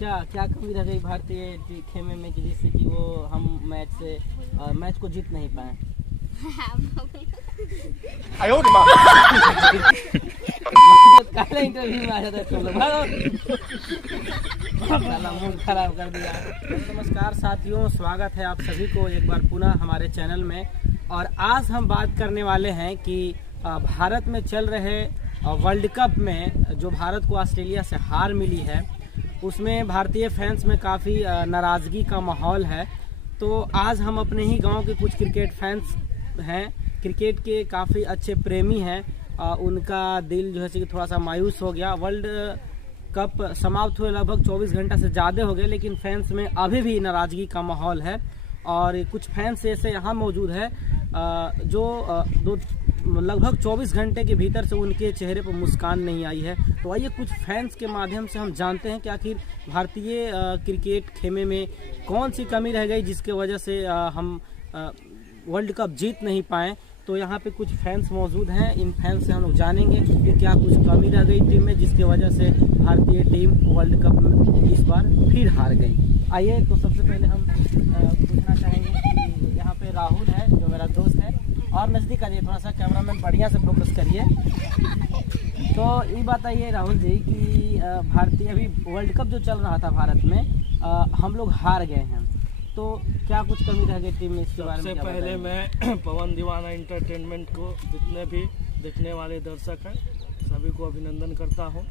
क्या क्या कमी रह गई भारतीय खेमे में कि जिससे कि वो हम मैच को जीत नहीं पाए? काले इंटरव्यू में आ जाता है चलो साला मूड खराब कर दिया। नमस्कार साथियों, स्वागत है आप सभी को एक बार पुनः हमारे चैनल में। और आज हम बात करने वाले हैं कि भारत में चल रहे वर्ल्ड कप में जो भारत को ऑस्ट्रेलिया से हार मिली है, उसमें भारतीय फैंस में काफ़ी नाराज़गी का माहौल है। तो आज हम अपने ही गांव के कुछ क्रिकेट फैंस हैं, क्रिकेट के काफ़ी अच्छे प्रेमी हैं, उनका दिल जो है कि थोड़ा सा मायूस हो गया। वर्ल्ड कप समाप्त हुए लगभग 24 घंटा से ज़्यादा हो गए, लेकिन फैंस में अभी भी नाराज़गी का माहौल है। और कुछ फैंस ऐसे यहाँ मौजूद है जो लगभग 24 घंटे के भीतर से उनके चेहरे पर मुस्कान नहीं आई है। तो आइए कुछ फैंस के माध्यम से हम जानते हैं कि आखिर भारतीय क्रिकेट खेमे में कौन सी कमी रह गई जिसके वजह से हम वर्ल्ड कप जीत नहीं पाए। तो यहाँ पे कुछ फैंस मौजूद हैं, इन फैंस से हम लोग जानेंगे कि क्या कुछ कमी रह गई टीम में जिसके वजह से भारतीय टीम वर्ल्ड कप में इस बार फिर हार गई। आइए तो सबसे पहले हम पूछना चाहेंगे कि यहाँ पे राहुल है जो मेरा दोस्त है, और नज़दीक आइए थोड़ा सा, कैमरामैन बढ़िया से फोकस करिए। तो ये बताइए राहुल जी कि भारतीय अभी वर्ल्ड कप जो चल रहा था भारत में, हम लोग हार गए हैं, तो क्या कुछ कमी रह गई टीम में, इसके बारे में? सबसे पहले मैं पवन दीवाना एंटरटेनमेंट को, जितने भी देखने वाले दर्शक हैं सभी को अभिनंदन करता हूं।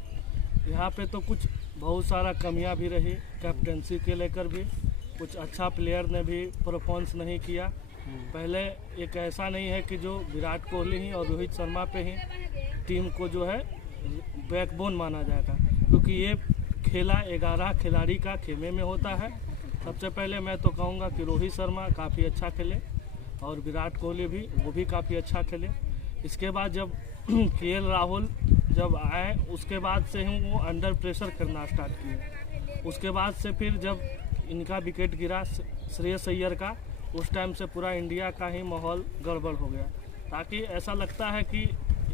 यहाँ पे तो कुछ बहुत सारा कमियां भी रही, कैप्टेंसी के लेकर भी कुछ अच्छा प्लेयर ने भी परफॉर्मेंस नहीं किया। पहले एक ऐसा नहीं है कि जो विराट कोहली ही और रोहित शर्मा पे ही टीम को जो है बैकबोन माना जाएगा, क्योंकि ये खेला 11 खिलाड़ी का खेमे में होता है। सबसे पहले मैं तो कहूँगा कि रोहित शर्मा काफ़ी अच्छा खेले और विराट कोहली भी, वो भी काफ़ी अच्छा खेले। इसके बाद जब केएल राहुल जब आए, उसके बाद से ही वो अंडर प्रेशर करना स्टार्ट किए। उसके बाद से फिर जब इनका विकेट गिरा श्रेयस अय्यर का, उस टाइम से पूरा इंडिया का ही माहौल गड़बड़ हो गया। ताकि ऐसा लगता है कि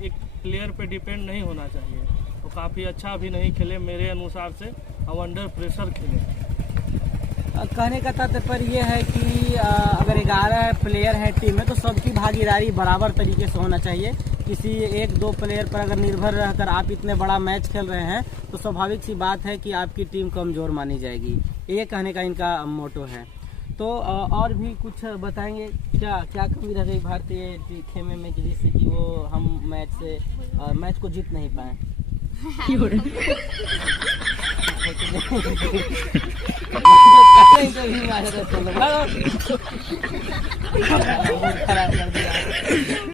एक प्लेयर पे डिपेंड नहीं होना चाहिए। तो काफ़ी अच्छा भी नहीं खेले मेरे अनुसार से, और अंडर प्रेशर खेले। कहने का तात्पर्य यह है कि अगर 11 प्लेयर हैं टीम में तो सबकी भागीदारी बराबर तरीके से होना चाहिए। किसी एक दो प्लेयर पर अगर निर्भर रहकर आप इतने बड़ा मैच खेल रहे हैं तो स्वाभाविक सी बात है कि आपकी टीम कमज़ोर मानी जाएगी। ये कहने का इनका मोटो है। तो और भी कुछ बताएंगे, क्या क्या कमी रह गई भारतीय खेमे में जिससे कि वो हम मैच को जीत नहीं पाए? इंटरव्यू में आ जाता है चलो